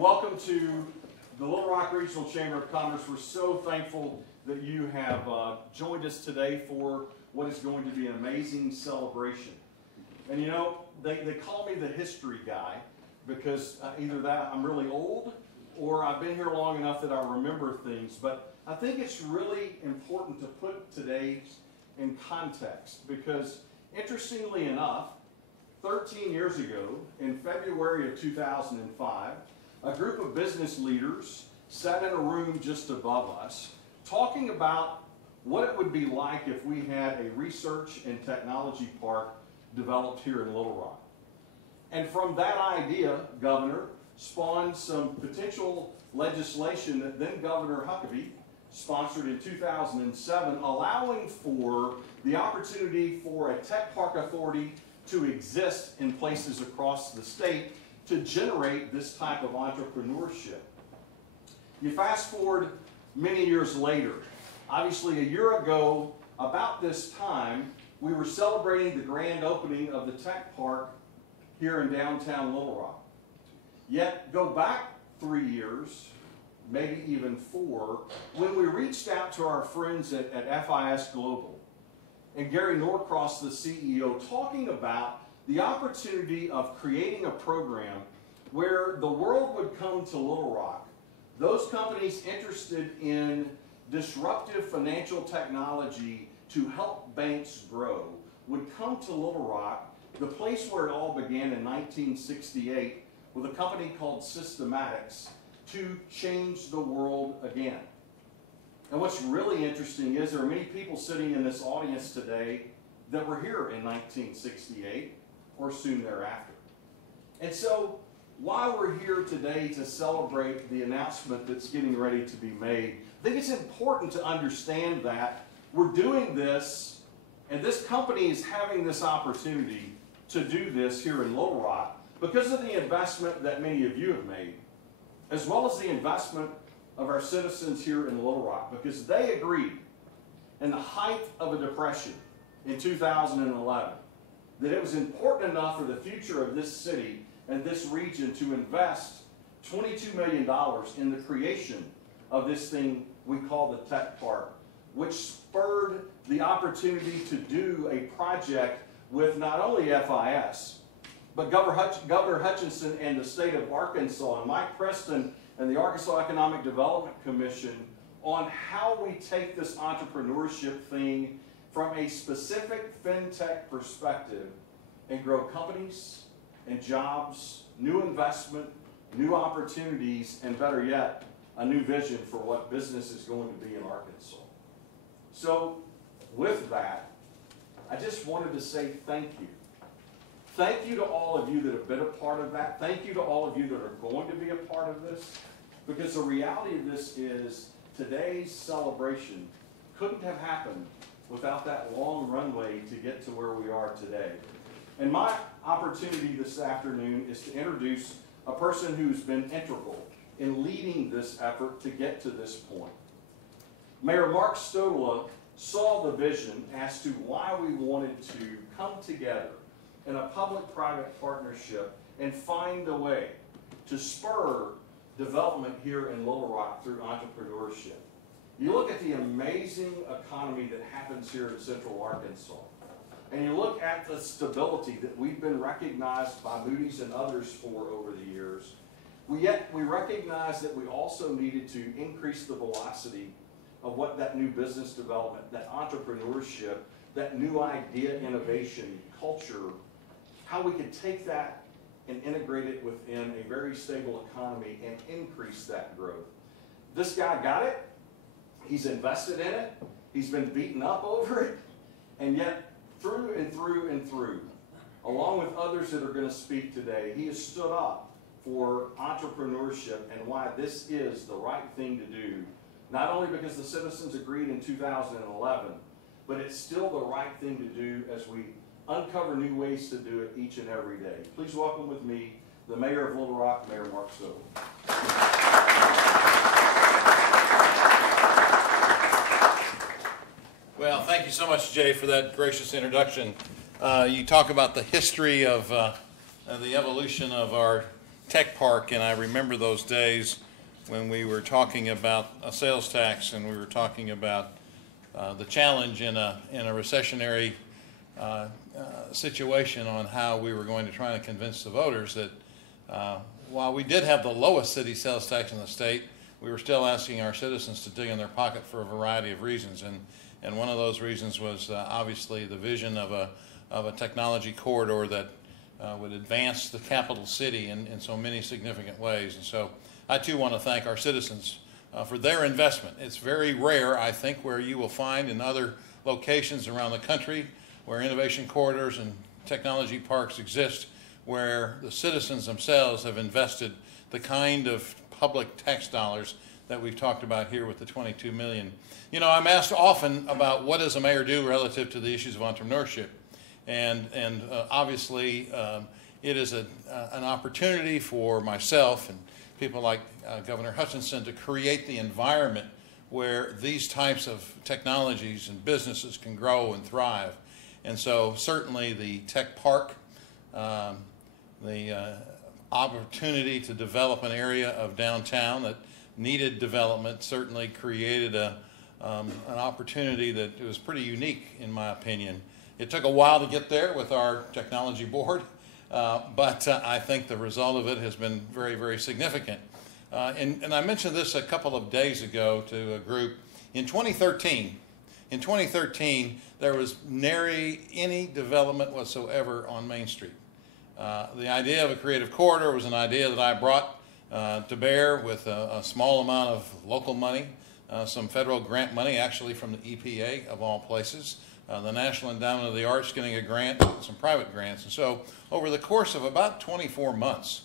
welcome to the Little Rock Regional Chamber of Commerce. We're so thankful that you have joined us today for what is going to be an amazing celebration. And you know, they call me the history guy because either that I'm really old or I've been here long enough that I remember things. But I think it's really important to put today in context because, interestingly enough, 13 years ago, in February of 2005, a group of business leaders sat in a room just above us talking about what it would be like if we had a research and technology park developed here in Little Rock. And from that idea, Governor, spawned some potential legislation that then Governor Huckabee sponsored in 2007, allowing for the opportunity for a tech park authority to exist in places across the state to generate this type of entrepreneurship. You fast forward many years later. Obviously, a year ago, about this time, we were celebrating the grand opening of the tech park here in downtown Little Rock. Yet, go back 3 years, maybe even 4, when we reached out to our friends at FIS Global and Gary Norcross, the CEO, talking about the opportunity of creating a program where the world would come to Little Rock. Those companies interested in disruptive financial technology to help banks grow would come to Little Rock, the place where it all began in 1968 with a company called Systematics, to change the world again. And what's really interesting is there are many people sitting in this audience today that were here in 1968 or soon thereafter. And so while we're here today to celebrate the announcement that's getting ready to be made, I think it's important to understand that we're doing this, and this company is having this opportunity to do this here in Little Rock because of the investment that many of you have made, as well as the investment of our citizens here in Little Rock, because they agreed in the height of a depression in 2011 that it was important enough for the future of this city and this region to invest $22 million in the creation of this thing we call the Tech Park, which spurred the opportunity to do a project with not only FIS, but Governor Hutchinson and the state of Arkansas and Mike Preston and the Arkansas Economic Development Commission on how we take this entrepreneurship thing from a specific fintech perspective and grow companies and jobs, new investment, new opportunities, and better yet, a new vision for what business is going to be in Arkansas. So with that, I just wanted to say thank you. Thank you to all of you that have been a part of that. Thank you to all of you that are going to be a part of this. Because the reality of this is today's celebration couldn't have happened without that long runway to get to where we are today. And my opportunity this afternoon is to introduce a person who's been integral in leading this effort to get to this point. Mayor Mark Stodola saw the vision as to why we wanted to come together in a public-private partnership and find a way to spur development here in Little Rock through entrepreneurship. You look at the amazing economy that happens here in Central Arkansas, and you look at the stability that we've been recognized by Moody's and others for over the years, yet we recognize that we also needed to increase the velocity of what that new business development, that entrepreneurship, that new idea, innovation, culture, how we could take that and integrate it within a very stable economy and increase that growth. This guy got it. He's invested in it. He's been beaten up over it. And yet, through and through and through, along with others that are going to speak today, he has stood up for entrepreneurship and why this is the right thing to do, not only because the citizens agreed in 2011, but it's still the right thing to do as we uncover new ways to do it each and every day. Please welcome with me the Mayor of Little Rock, Mayor Mark Stodola. Well, thank you so much, Jay, for that gracious introduction. You talk about the history of the evolution of our tech park, and I remember those days when we were talking about a sales tax and we were talking about the challenge in a recessionary situation on how we were going to try to convince the voters that while we did have the lowest city sales tax in the state, we were still asking our citizens to dig in their pocket for a variety of reasons. And one of those reasons was obviously the vision of a technology corridor that would advance the capital city in so many significant ways. And so I too want to thank our citizens for their investment. It's very rare, I think, where you will find in other locations around the country where innovation corridors and technology parks exist, where the citizens themselves have invested the kind of public tax dollars that we've talked about here with the $22 million. You know, I'm asked often about what does a mayor do relative to the issues of entrepreneurship. And obviously, it is an opportunity for myself and people like Governor Hutchinson to create the environment where these types of technologies and businesses can grow and thrive. And so certainly the tech park, the opportunity to develop an area of downtown that needed development certainly created an opportunity that was pretty unique in my opinion. It took a while to get there with our technology board, but I think the result of it has been very, very significant. And I mentioned this a couple of days ago to a group. In 2013, there was nary any development whatsoever on Main Street. The idea of a creative corridor was an idea that I brought to bear with a small amount of local money, some federal grant money, actually from the EPA of all places, the National Endowment of the Arts getting a grant, some private grants. And so over the course of about 24 months,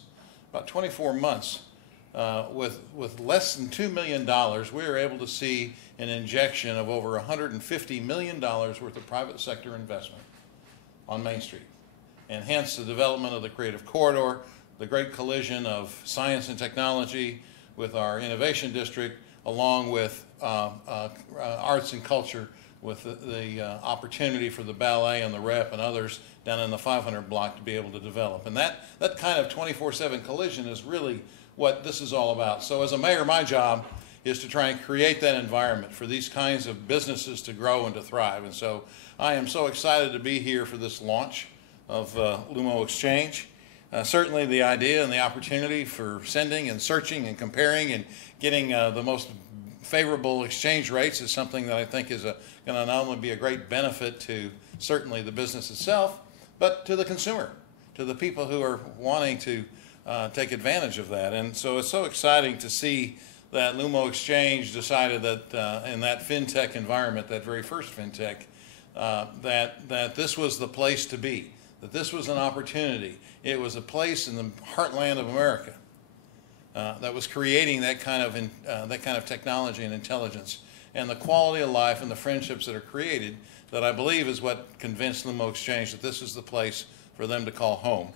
with less than $2 million, we were able to see an injection of over $150 million worth of private sector investment on Main Street. And hence the development of the creative corridor, the great collision of science and technology with our innovation district, along with arts and culture, with the opportunity for the ballet and the rep and others down in the 500 block to be able to develop. And that kind of 24/7 collision is really what this is all about. So as a mayor, my job is to try and create that environment for these kinds of businesses to grow and to thrive. And so I am so excited to be here for this launch of LumoXchange. Certainly the idea and the opportunity for sending and searching and comparing and getting the most favorable exchange rates is something that I think is going to not only be a great benefit to certainly the business itself, but to the consumer, to the people who are wanting to take advantage of that. And so it's so exciting to see that LumoXchange decided that in that fintech environment, that very first fintech, that this was the place to be, that this was an opportunity. It was a place in the heartland of America that was creating that kind of technology and intelligence, and the quality of life and the friendships that are created that I believe is what convinced LumoXchange that this is the place for them to call home.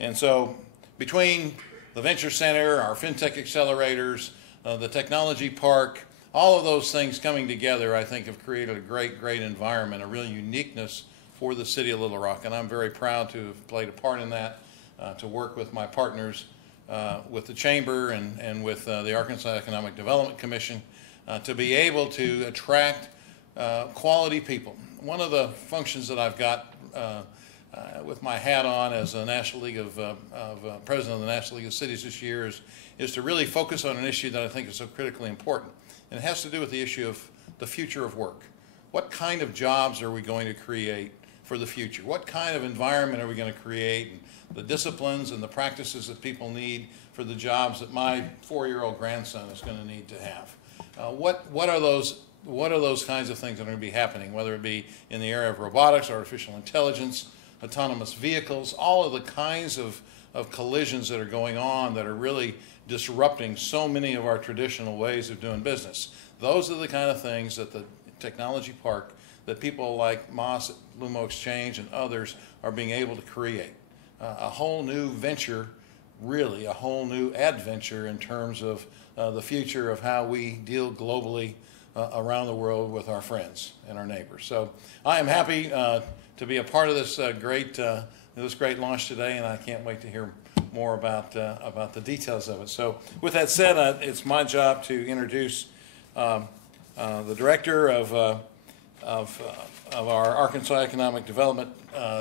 And so between the Venture Center, our FinTech accelerators, the technology park, all of those things coming together, I think have created a great, great environment, a real uniqueness for the city of Little Rock. And I'm very proud to have played a part in that, to work with my partners, with the Chamber and with the Arkansas Economic Development Commission, to be able to attract quality people. One of the functions that I've got with my hat on as a National League of President of the National League of Cities this year is to really focus on an issue that I think is so critically important. And it has to do with the issue of the future of work. What kind of jobs are we going to create for the future? What kind of environment are we going to create? And the disciplines and the practices that people need for the jobs that my 4-year-old grandson is going to need to have. What are those kinds of things that are going to be happening, whether it be in the area of robotics, artificial intelligence, autonomous vehicles, all of the kinds of collisions that are going on that are really disrupting so many of our traditional ways of doing business. Those are the kind of things that the technology park, that people like Moss at LumoXchange and others are being able to create. A whole new venture, really a whole new adventure in terms of the future of how we deal globally around the world with our friends and our neighbors. So I am happy to be a part of this great launch today, and I can't wait to hear more about the details of it. So with that said, it's my job to introduce the director of our Arkansas Economic Development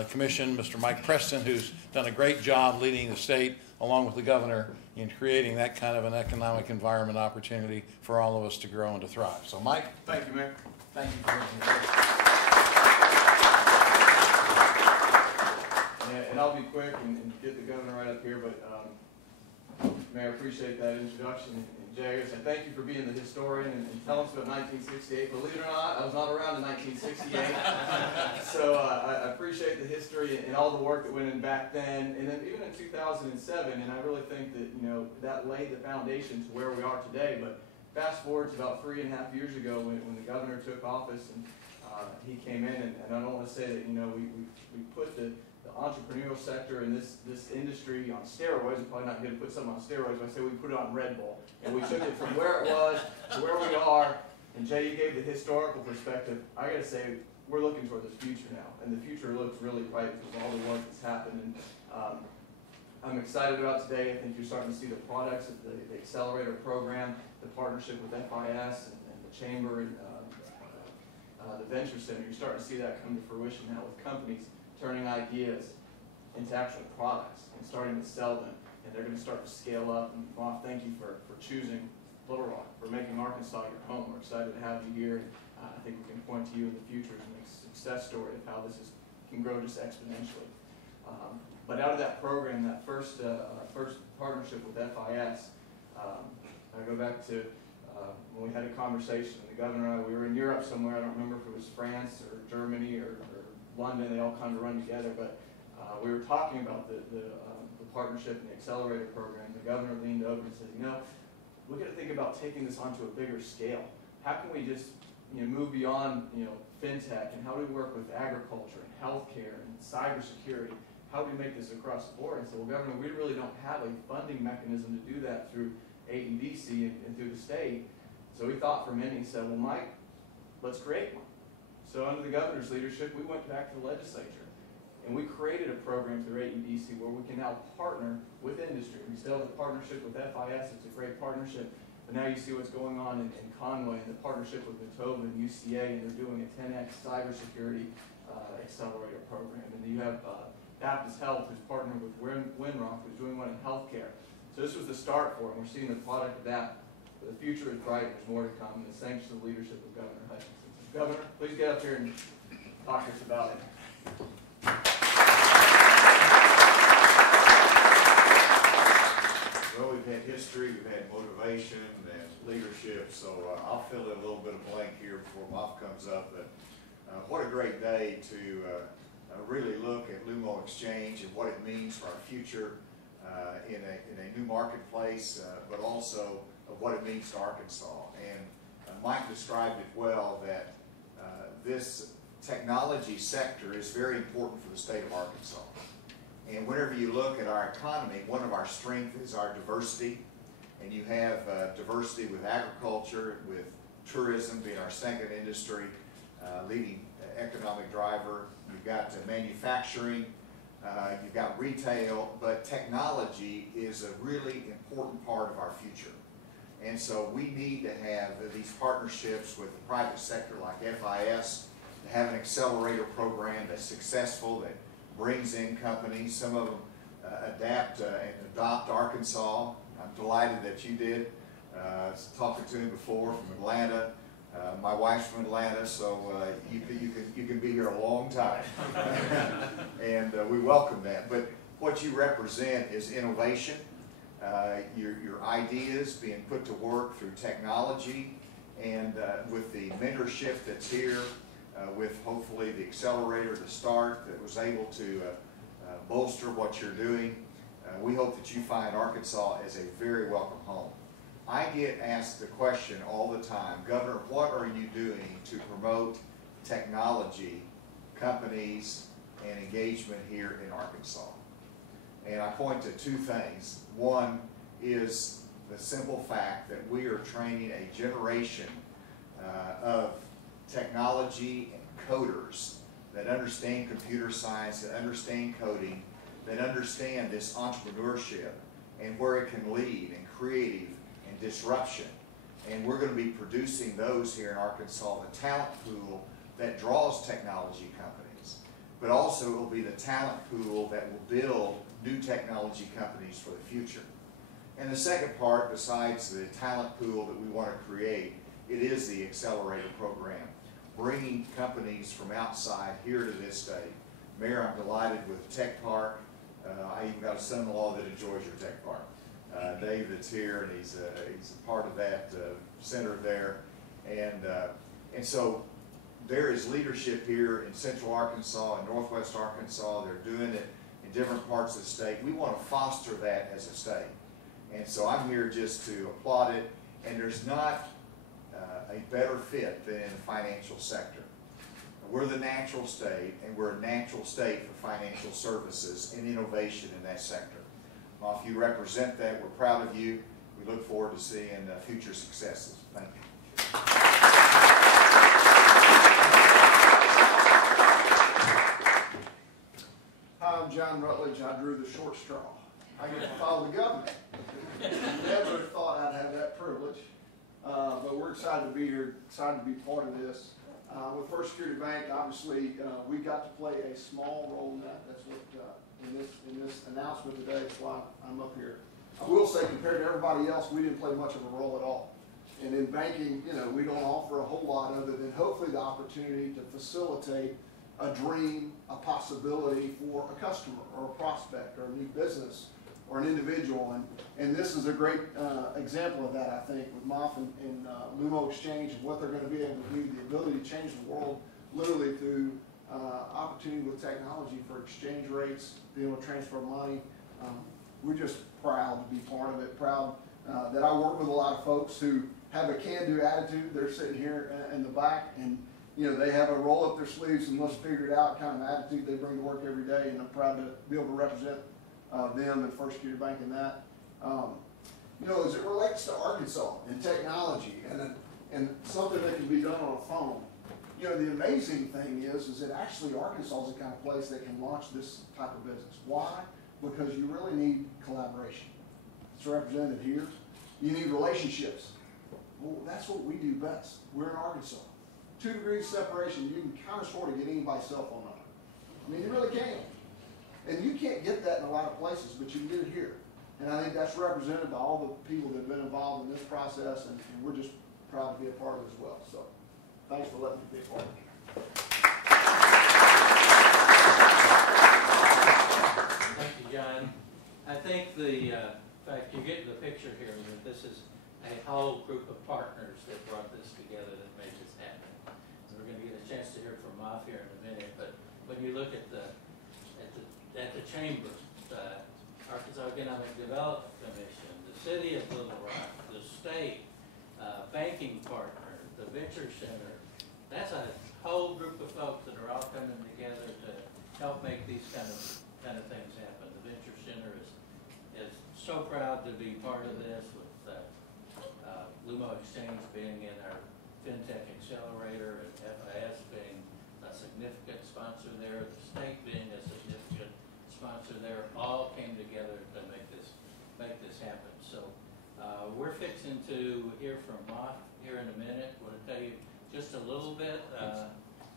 Commission, Mr. Mike Preston, who's done a great job leading the state along with the governor in creating that kind of an economic environment opportunity for all of us to grow and to thrive. So Mike. Thank you, Mayor. Thank you for being here. And I'll be quick and get the governor right up here, but Mayor, appreciate that introduction. And Jay, I thank you for being the historian and telling us about 1968. Believe it or not, I was not around in 1968. So I appreciate the history and all the work that went in back then, and then even in 2007, and I really think that, you know, that laid the foundation to where we are today. But fast forward to about 3.5 years ago when the governor took office and he came in, and I don't want to say that, you know, we put the entrepreneurial sector in this industry on steroids. I'm probably not going to put something on steroids, but I say we put it on Red Bull. And we took it from where it was to where we are. And Jay, you gave the historical perspective. I got to say, we're looking toward this future now. And the future looks really bright because of all the work that's happened. And I'm excited about today. I think you're starting to see the products of the accelerator program, the partnership with FIS and the chamber and the venture center. You're starting to see that come to fruition now with companies turning ideas into actual products and starting to sell them, and they're going to start to scale up. And Moff, thank you for choosing Little Rock, for making Arkansas your home. We're excited to have you here, and I think we can point to you in the future as a success story of how this can grow just exponentially. But out of that program, that first partnership with FIS, I go back to when we had a conversation, the governor and I, we were in Europe somewhere. I don't remember if it was France or Germany or London. They all kind of run together, but we were talking about the partnership and the accelerator program. The governor leaned over and said, you know, we got to think about taking this onto a bigger scale. How can we just, you know, move beyond, you know, fintech, and how do we work with agriculture and healthcare and cybersecurity? How do we make this across the board? And so, well, governor, we really don't have a funding mechanism to do that through AEDC and through the state. So we thought for a minute. He said, well, Mike, let's create one. So under the governor's leadership, we went back to the legislature, and we created a program through AEDC where we can now partner with industry. We still have a partnership with FIS. It's a great partnership. But now you see what's going on in Conway and the partnership with Matova and UCA, and they're doing a 10X cybersecurity accelerator program. And then you have Baptist Health, who's partnered with Winrock, who's doing one in healthcare. So this was the start for it, and we're seeing the product of that. But the future is bright. There's more to come, and it's thanks to the leadership of Governor Hutchinson. Governor, please get up here and talk to us about it. Well, we've had history, we've had motivation and leadership, so I'll fill in a little bit of blank here before Moff comes up. But what a great day to really look at LumoXchange and what it means for our future in a new marketplace, but also of what it means to Arkansas. And Mike described it well, that this technology sector is very important for the state of Arkansas. And whenever you look at our economy, one of our strengths is our diversity. And you have diversity with agriculture, with tourism being our second industry, leading economic driver. You've got manufacturing, you've got retail, but technology is a really important part of our future. And so we need to have these partnerships with the private sector like FIS, to have an accelerator program that's successful, that brings in companies. Some of them adapt and adopt Arkansas. I'm delighted that you did. Talking to him before from Atlanta. My wife's from Atlanta, so you can be here a long time. And we welcome that. But what you represent is innovation. Your ideas being put to work through technology, and with the mentorship that's here, with hopefully the accelerator to start that was able to bolster what you're doing. We hope that you find Arkansas as a very welcome home. I get asked the question all the time, Governor, what are you doing to promote technology, companies, and engagement here in Arkansas? And I point to two things. One is the simple fact that we are training a generation of technology and coders that understand computer science, that understand coding, that understand this entrepreneurship and where it can lead, and creative and disruption. And we're going to be producing those here in Arkansas, the talent pool that draws technology companies, but also it will be the talent pool that will build new technology companies for the future. And the second part, besides the talent pool that we want to create, it is the accelerator program, bringing companies from outside here to this state. Mayor, I'm delighted with Tech Park. I even got a son-in-law that enjoys your Tech Park. Dave that's here, and he's a part of that center there. And so there is leadership here in Central Arkansas and Northwest Arkansas. They're doing it in different parts of the state. We want to foster that as a state. And so I'm here just to applaud it. And there's not a better fit than in the financial sector. We're the natural state, and we're a natural state for financial services and innovation in that sector. If you represent that, we're proud of you. We look forward to seeing future successes. Thank you. Hi, I'm John Rutledge. I drew the short straw. I get to follow the government. Never thought I'd have that privilege, but we're excited to be here, excited to be part of this. With First Security Bank, obviously, we got to play a small role in that. That's what in this announcement today. That's why I'm up here. I will say, compared to everybody else, we didn't play much of a role at all. And in banking, we don't offer a whole lot other than hopefully the opportunity to facilitate a dream, a possibility for a customer or a prospect or a new business or an individual. And this is a great example of that, I think, with MOF and LumoXchange and what they're going to be able to do, the ability to change the world literally through opportunity with technology for exchange rates, being able to transfer money. We're just proud to be part of it, proud that I work with a lot of folks who have a can-do attitude. They're sitting here in the back, and they have a roll up their sleeves and let's figure it out kind of attitude they bring to work every day, and I'm proud to be able to represent them and First Security Bank in that. As it relates to Arkansas and technology and something that can be done on a phone, the amazing thing is that actually Arkansas is the kind of place that can launch this type of business. Why? Because you really need collaboration. It's represented here. You need relationships. Well, that's what we do best. We're in Arkansas. 2 degrees separation, you can kind of sort of get anybody's cell phone number. I mean, you really can. And you can't get that in a lot of places, but you can get it here. And I think that's represented by all the people that have been involved in this process, and we're just proud to be a part of it as well. So thanks for letting me be a part of it. Thank you, John. I think in fact, you get the picture here that this is a whole group of partners that brought this together that made this happen. And we're going to get a chance to hear from MOF here in a minute, but when you look at the chamber, the Arkansas Economic Development Commission, the City of Little Rock, the state, banking partner, the Venture Center, that's a whole group of folks that are all coming together to help make these kind of things happen. The Venture Center is so proud to be part of this, with LumoXchange being in our FinTech Accelerator and FIS being a significant sponsor there, the state being a significant sponsor there, all came together to make this happen. So we're fixing to hear from MOF here in a minute. I want to tell you just a little bit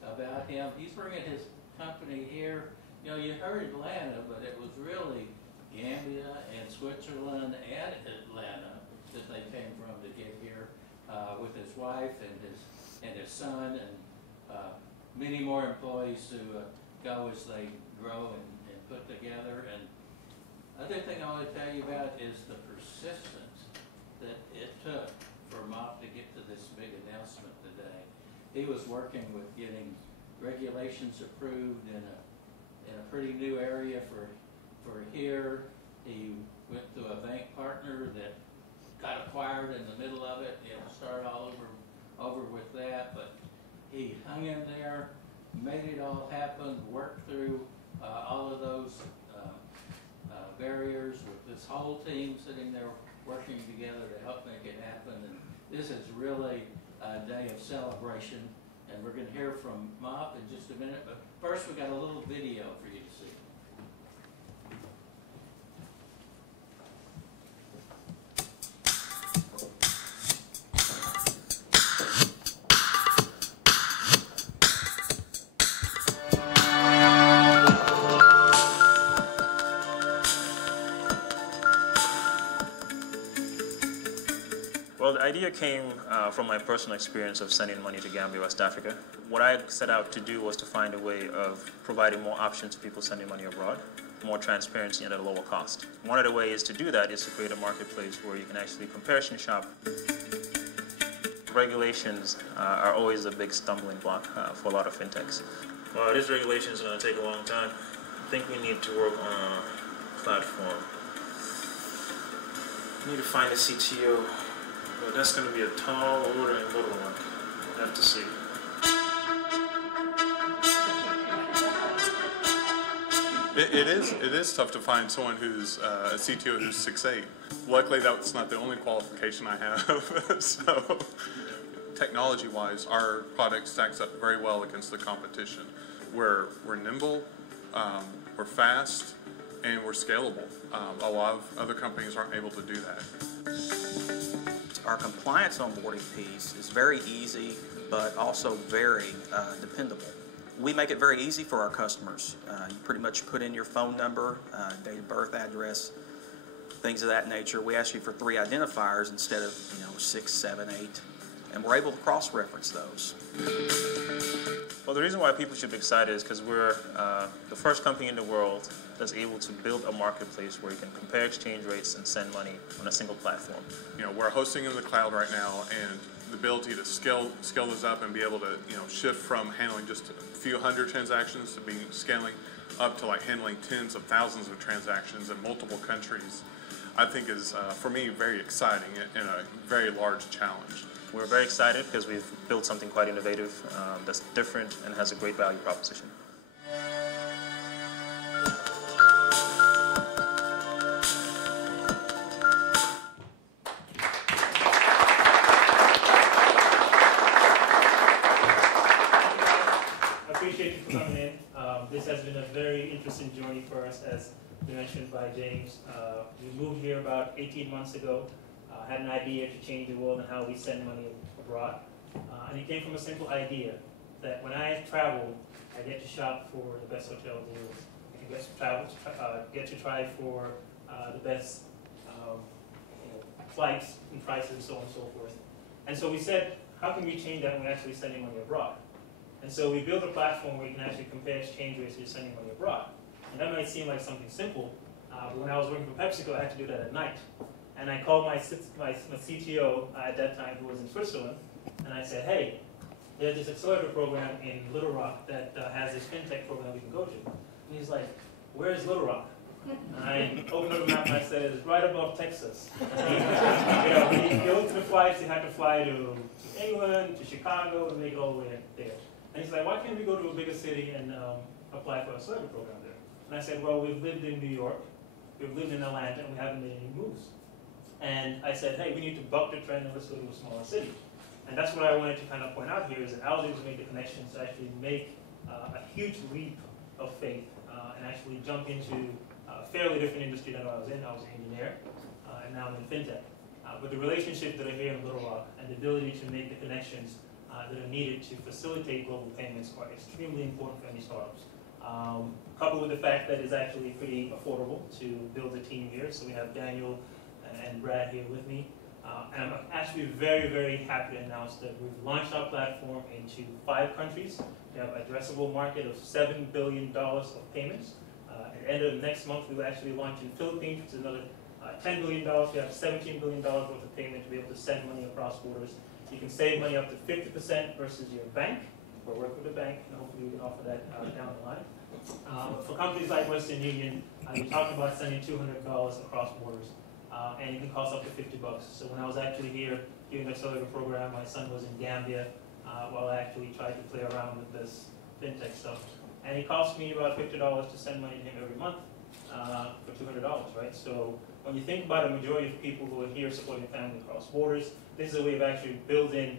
about him. He's bringing his company here. You heard Atlanta, but it was really Gambia and Switzerland and Atlanta that they came from to get here with his wife and his son, and many more employees to go as they grow and put together. And other thing I want to tell you about is the persistence that it took for MOF to get to this big announcement today. He was working with getting regulations approved in a pretty new area for here. He went to a bank partner that got acquired in the middle of it. Start all over with that, but he hung in there, made it all happen, worked through all of those barriers with this whole team sitting there working together to help make it happen. And this is really a day of celebration, and we're going to hear from MOF in just a minute, but first we got a little video for you to see. Well, the idea came from my personal experience of sending money to Gambia, West Africa. What I set out to do was to find a way of providing more options to people sending money abroad, more transparency and at a lower cost. One of the ways to do that is to create a marketplace where you can actually comparison shop. Regulations are always a big stumbling block for a lot of fintechs. Well, this regulation is going to take a long time. I think we need to work on a platform. We need to find a CTO. But that's going to be a tall order and little one. We'll have to see. It is tough to find someone who's a CTO who's 6'8". Luckily, that's not the only qualification I have. So, technology-wise, our product stacks up very well against the competition. We're nimble, we're fast, and we're scalable. A lot of other companies aren't able to do that. Our compliance onboarding piece is very easy, but also very dependable. We make it very easy for our customers. You pretty much put in your phone number, date of birth, address, things of that nature. We ask you for 3 identifiers instead of 6, 7, 8, and we're able to cross-reference those. Well, the reason why people should be excited is because we're the first company in the world that's able to build a marketplace where you can compare exchange rates and send money on a single platform. We're hosting in the cloud right now, and the ability to scale this up and be able to shift from handling just a few hundred transactions to being scaling up to like handling tens of thousands of transactions in multiple countries, I think is for me very exciting and a very large challenge. We're very excited because we've built something quite innovative that's different and has a great value proposition. I appreciate you for coming in. This has been a very interesting journey for us, as mentioned by James. We moved here about 18 months ago. Had an idea to change the world and how we send money abroad. And it came from a simple idea that when I travel, I get to shop for the best hotel deals. I can get to try for the best flights and prices and so on and so forth. And so we said, how can we change that when we're actually sending money abroad? And so we built a platform where you can actually compare exchange rates as you're sending money abroad. And that might seem like something simple, but when I was working for PepsiCo, I had to do that at night. And I called my CTO at that time, who was in Switzerland, and I said, hey, there's this accelerator program in Little Rock that has this fintech program we can go to. And he's like, where's Little Rock? And I opened up the map and I said, it's right above Texas. When you go to the flights, you have to fly to England, to Chicago, and make it all the way there. And he's like, why can't we go to a bigger city and apply for a accelerator program there? And I said, well, we've lived in New York, we've lived in Atlanta, and we haven't made any moves. And I said, hey, we need to buck the trend and let's go to a smaller city. And that's what I wanted to kind of point out here, is that I was able to make the connections to actually make a huge leap of faith and actually jump into a fairly different industry than I was in. I was an engineer, and now I'm in fintech. But the relationships that are here in Little Rock and the ability to make the connections that are needed to facilitate global payments are extremely important for any startups. Coupled with the fact that it's actually pretty affordable to build a team here. So we have Daniel and Brad here with me. And I'm actually very, very happy to announce that we've launched our platform into 5 countries. We have an addressable market of $7 billion of payments. At the end of next month, we will actually launch in the Philippines, which is another $10 billion. We have $17 billion worth of payment to be able to send money across borders. You can save money up to 50% versus your bank, or work with a bank, and hopefully we can offer that down the line. For companies like Western Union, you're talking about sending $200 across borders. And it can cost up to $50. So when I was actually here doing the accelerator program, my son was in Gambia while I actually tried to play around with this fintech stuff. And it cost me about $50 to send money to him every month for $200, right? So when you think about a majority of people who are here supporting family across borders, this is a way of actually building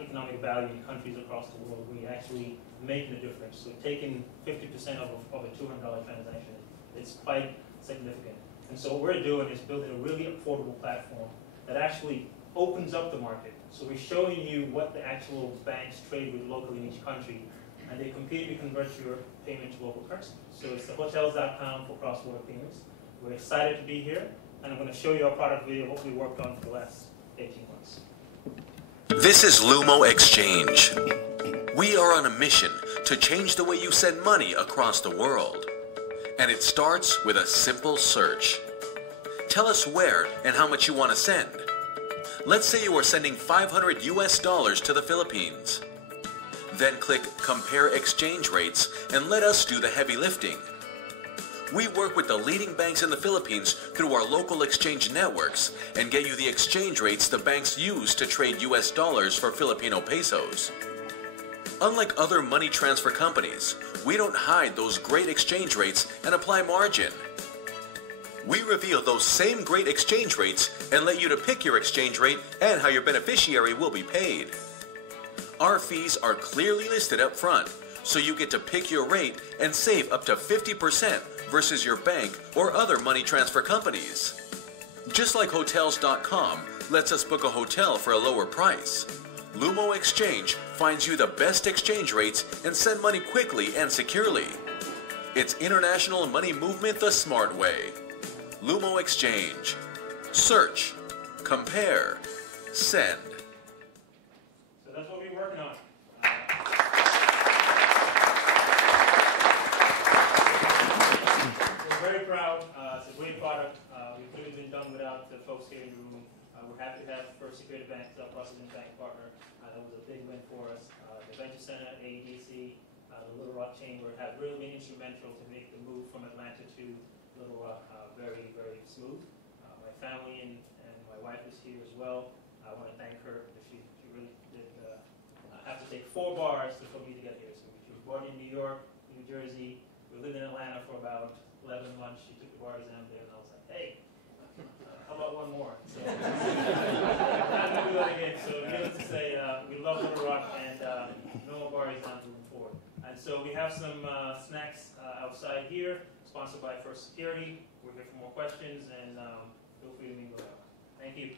economic value in countries across the world where you're actually making a difference. So taking 50% of a $200 transaction, it's quite significant. And so what we're doing is building a really affordable platform that actually opens up the market. So we're showing you what the actual banks trade with locally in each country, and they completely convert your payment to local currency. So it's the hotels.com for cross-border payments. We're excited to be here, and I'm going to show you our product video, hopefully worked on for the last 18 months. This is LumoXchange. We are on a mission to change the way you send money across the world. And it starts with a simple search. Tell us where and how much you want to send. Let's say you are sending $500 US to the Philippines. Then click Compare Exchange Rates and let us do the heavy lifting. We work with the leading banks in the Philippines through our local exchange networks and get you the exchange rates the banks use to trade US dollars for Filipino pesos. Unlike other money transfer companies, we don't hide those great exchange rates and apply margin. We reveal those same great exchange rates and let you to pick your exchange rate and how your beneficiary will be paid. Our fees are clearly listed up front, so you get to pick your rate and save up to 50% versus your bank or other money transfer companies. Just like Hotels.com lets us book a hotel for a lower price, LumoXchange finds you the best exchange rates and send money quickly and securely. It's international money movement the smart way. LumoXchange. Search, compare, send. So that's what we're working on. We're very proud. It's a great product. We couldn't have been done without the folks here in the room. We're happy to have First Security Bank as our processing bank partner. That was a big win for us. The Venture Center, AEDC, the Little Rock Chamber have really been instrumental to make the move from Atlanta to Little Rock very, very smooth. My family and my wife is here as well. I want to thank her. She really did have to take 4 bars for me to get here. So she was born in New York, New Jersey. We lived in Atlanta for about 11 months. She took the bar exam there, and I was like, hey, how about one more? So I'm going to do that again. So needless to say, we love Little Rock, and no more bar exams moving forward. And so we have some snacks outside here, sponsored by First Security. We're here for more questions, and feel free to mingle out. Thank you.